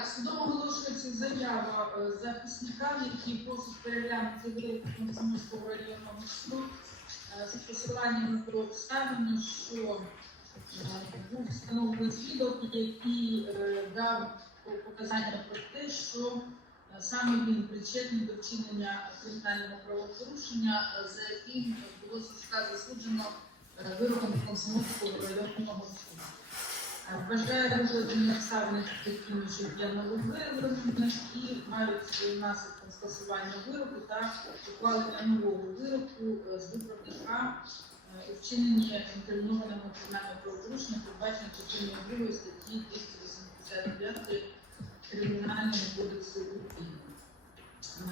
Так, судом оголошується заява е, захисника, які просять переглянути вирок Комсомольського районного суду е, з посиланням про обставину, що е, був встановлений свідок, який е, дав показання про те, що е, саме він причетний до вчинення кримінального правопорушення, е, за яким було засуджено е, вироком Комсомольського районного суду. Вважає розглядані обставини такими, що є нововиявленими і мають своїм наслідком скасування вироку та ухвалення нового вироку е, з виправника е, у вчиненні інкримінованого кримінального правопорушення, передбачено частиною 2 статті 289 Кримінального кодексу України.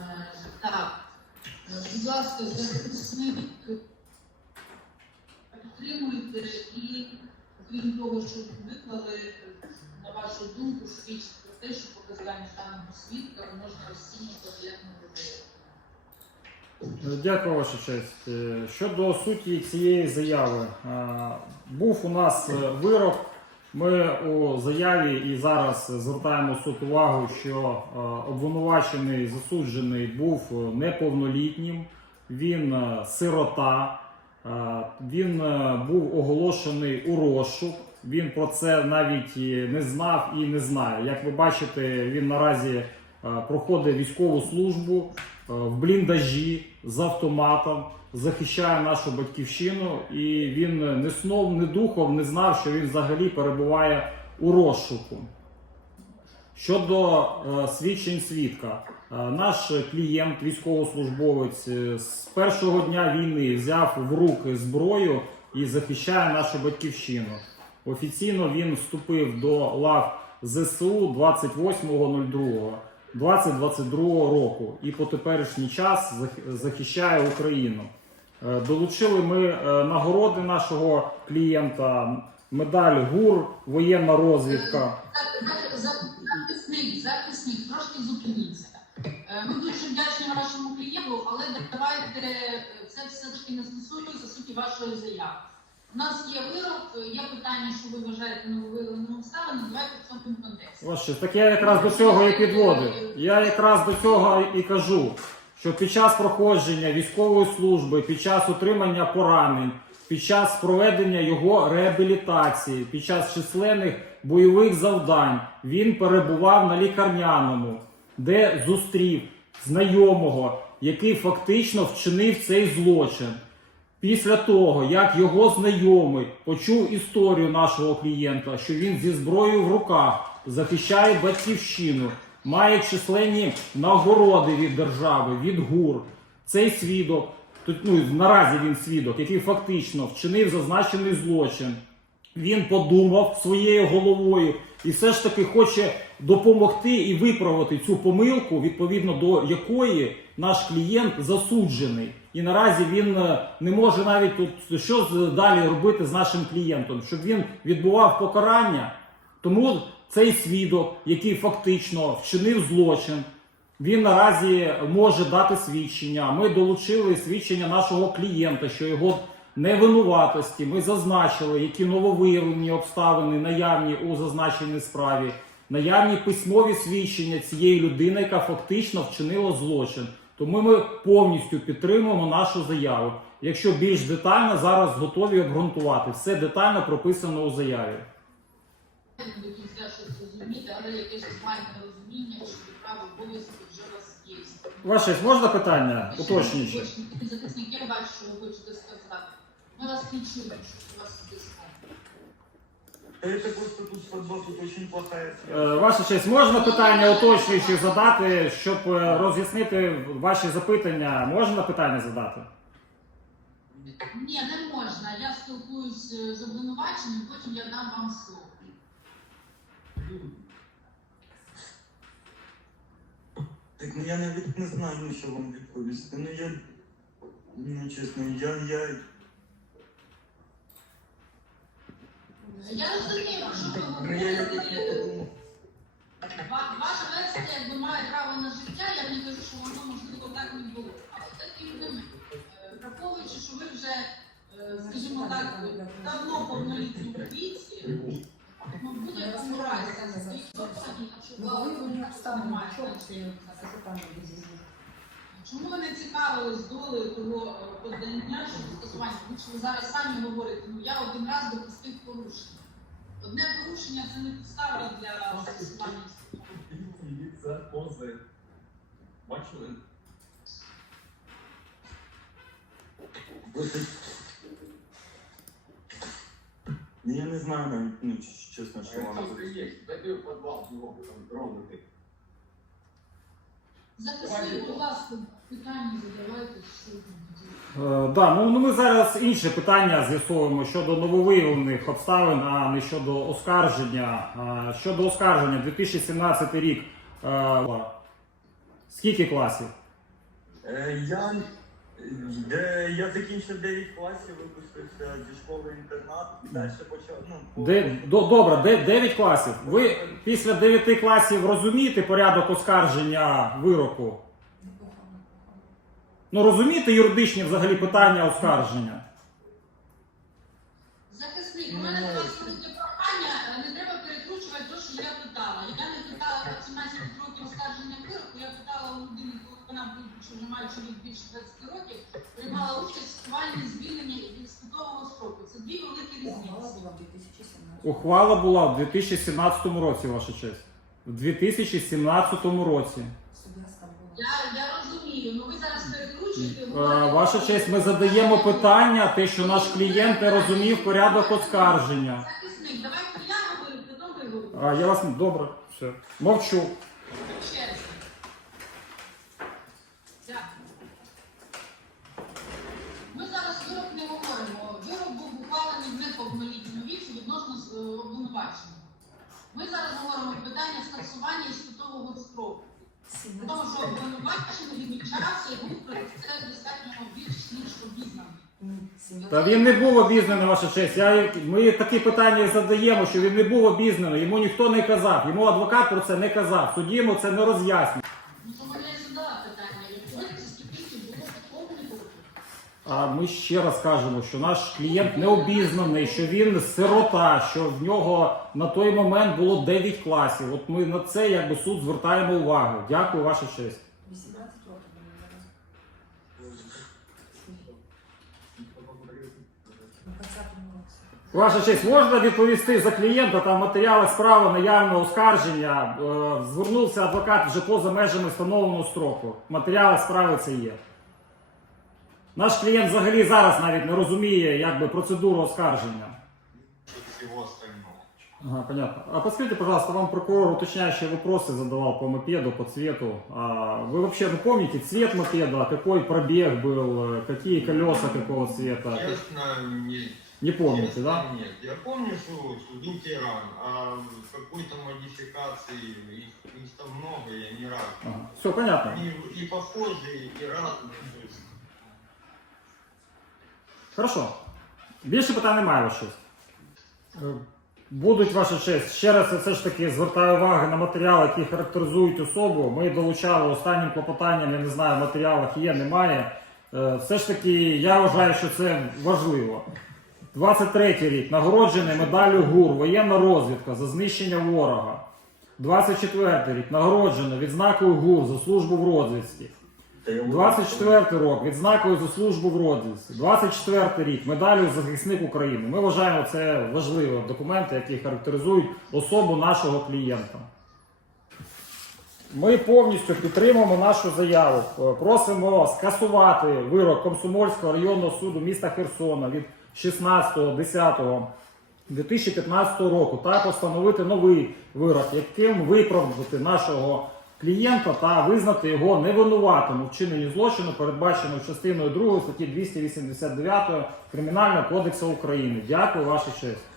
Е, Так, будь ласка, захисник підтримуєте і Крім того, що виклали, е, на вашу думку, свідчить про те, що показання даного свідка можна розцінювати як неможливе. Дякую, ваша честь. Е, Щодо суті цієї заяви, е, був у нас вирок. Ми у заяві і зараз звертаємо суд увагу, що обвинувачений засуджений був неповнолітнім, він сирота, він е, був оголошений у розшук. Він про це навіть не знав і не знає. Як ви бачите, він наразі е, проходить військову службу е, в бліндажі з автоматом, захищає нашу батьківщину, і він не сном, не духом не знав, що він взагалі перебуває у розшуку. Щодо свідчень свідка, наш клієнт, військовослужбовець, е, з першого дня війни взяв в руки зброю і захищає нашу батьківщину. Офіційно він вступив до лав ЗСУ 28.02. 2022 року і по теперішній час зах- захищає Україну. Е, Долучили ми е, нагороди нашого клієнта, медаль ГУР, воєнна розвідка. Так, за- за- Захисник, захисник, трошки зупиніться. Е, Ми дуже вдячні вашому клієнту, але давайте е, це все таки не стосується суті вашої заяви. У нас є вирок, е, є питання, що ви вважаєте нововиявленими обставинами. Давайте в цьому контексті. Ваше, так я якраз до цього і підводив. Я якраз до цього і кажу, що під час проходження військової служби, під час отримання поранень, під час проведення його реабілітації, під час численних бойових завдань він перебував на лікарняному, де зустрів знайомого, який фактично вчинив цей злочин. Після того, як його знайомий почув історію нашого клієнта, що він зі зброєю в руках захищає батьківщину, має численні нагороди від держави, від ГУР, цей свідок, ну, наразі він свідок, який фактично вчинив зазначений злочин, він подумав своєю головою і все ж таки хоче допомогти і виправити цю помилку, відповідно до якої наш клієнт засуджений. І наразі він е, не може навіть тут що далі робити з нашим клієнтом, щоб він відбував покарання. Тому цей свідок, який фактично вчинив злочин, він наразі може дати свідчення. Ми долучили свідчення нашого клієнта, що його невинуватості. Ми зазначили, які нововиявлені обставини наявні у зазначеній справі, наявні письмові свідчення цієї людини, яка фактично вчинила злочин. Тому ми повністю підтримуємо нашу заяву. Якщо більш детально, зараз готові обґрунтувати. Все детально прописано у заяві. до кінця щось розуміти, але якесь маєте розуміння, що право обов'язки вже у вас є. Ваше, можна питання уточнюючи? Захисник, я бачу, що ви хочете сказати. Ми вас не чуємо, що у вас десь. Это просто тут подбор, тут очень плохая Е, Ваша честь, можна питання уточнюючи задати, щоб е, роз'яснити ваші запитання? Можна питання задати? Ні, не можна. Я спілкуюсь е, з обвинуваченням, потім я дам вам слово. Так ну я навіть не знаю, що вам відповісти. Ну я. Ну чесно, я. я... Я розумію, що ви Ну говорите. Ваша версія якби має право на життя, я не кажу, що воно можливо так не було. Але таким не ми. Е, Враховуючи, що ви вже, е, скажімо так, давно повнолітні в віці, ну, в будь-якому разі, Ну, ви мені обставини, чого це запитання без змін? Чому ви не цікавились долею того е, подання щодо скасування? Тому що ви зараз самі говорите, ну я один раз допустив порушення. Одне порушення це не підстава для скасування. Це пози. Бачили? Ну, Я не знаю ну, чесно, що вам. Зайди в підвал, його там робити. Захисник, будь ласка, питання задавайте, що там. Е, да, ну, ну ми зараз інше питання з'ясовуємо щодо нововиявлених обставин, а не щодо оскарження. Е, Щодо оскарження, 2017 рік. е, Скільки класів? Е, я, де, я закінчив 9 класів, випустився зі школи інтернат і далі почав. Ну, по- Де, до, добре, де, 9 класів. Ви після 9 класів розумієте порядок оскарження вироку? Ну розумієте юридичні взагалі питання оскарження? Захисник, у мене до вас велике прохання, е, не треба перекручувати те, що я питала. Я не питала про 17 років оскарження вироку, я питала у людини, вона що вже має чоловік більше 20 років, приймала участь в схвальній звільнення від судового строку. Це дві великі Ухвала різниці. була в 2017 Ухвала була в 2017 році, ваша честь. В 2017 році. Я, я розумію, ну ви зараз перекручуєте. Е, говорите- Ваша честь, ми задаємо питання, те, що наш клієнт не розумів порядок оскарження. Захисник, давайте я говорю, потім ви говорите. А я вас добре. Все. Мовчу. Чесно. Дякую. Ми зараз вирок не говоримо. Вирок був ухвалений в неповнолітньому віці відносно з, е, обвинуваченого. Ми зараз говоримо питання скасування істотового строку. Тому що обвинувачений час і був про це достатньо більш ніж обізнаний. Та він не був обізнаний, ваша честь. Я, ми такі питання задаємо, що він не був обізнаний, йому ніхто не казав, йому адвокат про це не казав, судді йому це не роз'яснює. А ми ще раз кажемо, що наш клієнт не обізнаний, що він сирота, що в нього на той момент було 9 класів. От ми на це якби суд звертаємо увагу. Дякую, ваша честь. 18 років. На 20-му році. Ваша честь, можна відповісти за клієнта там в матеріалах справи наявного оскарження. Е, Звернувся адвокат вже поза межами встановленого строку. В матеріалах справи це є. Наш клієнт взагалі зараз навіть не розуміє якби, процедуру оскарження. Всего остального. Ага, понятно. А подскажите, пожалуйста, вам прокурор уточняющие вопросы задавал по мопеду, по цвету. А вы вообще ну, помните цвет мопеда, какой пробег был, э, какие колеса какого цвета? Честно, не, Не помните, честно, да? Нет. Я помню, что судил Тиран, а какой-то модификации их, их там много, я не раз. Ага. Все понятно. Они и похожие, и разные. Хорошо. Більше питань немає, ваша. Е, Будуть ваша честь. Ще раз я все ж таки звертаю увагу на матеріали, які характеризують особу. Ми долучали останнім клопотанням, я не знаю, в матеріалах є, немає. Е, Все ж таки, я вважаю, що це важливо. 23 рік нагороджений медаллю ГУР, воєнна розвідка за знищення ворога. 24 рік нагороджений відзнакою ГУР за службу в розвідці. Та я 24 рік відзнакою за службу в розвідці. 24 рік медаллю захисник України. Ми вважаємо це важливі документи, які характеризують особу нашого клієнта. Ми повністю підтримуємо нашу заяву. Просимо скасувати вирок Комсомольського районного суду міста Херсона від 16.10.2015 року та постановити новий вирок, яким виправдати нашого клієнта та визнати його невинуватим у вчиненні злочину, передбаченого частиною 2 статті 289 Кримінального кодексу України. Дякую, ваша честь.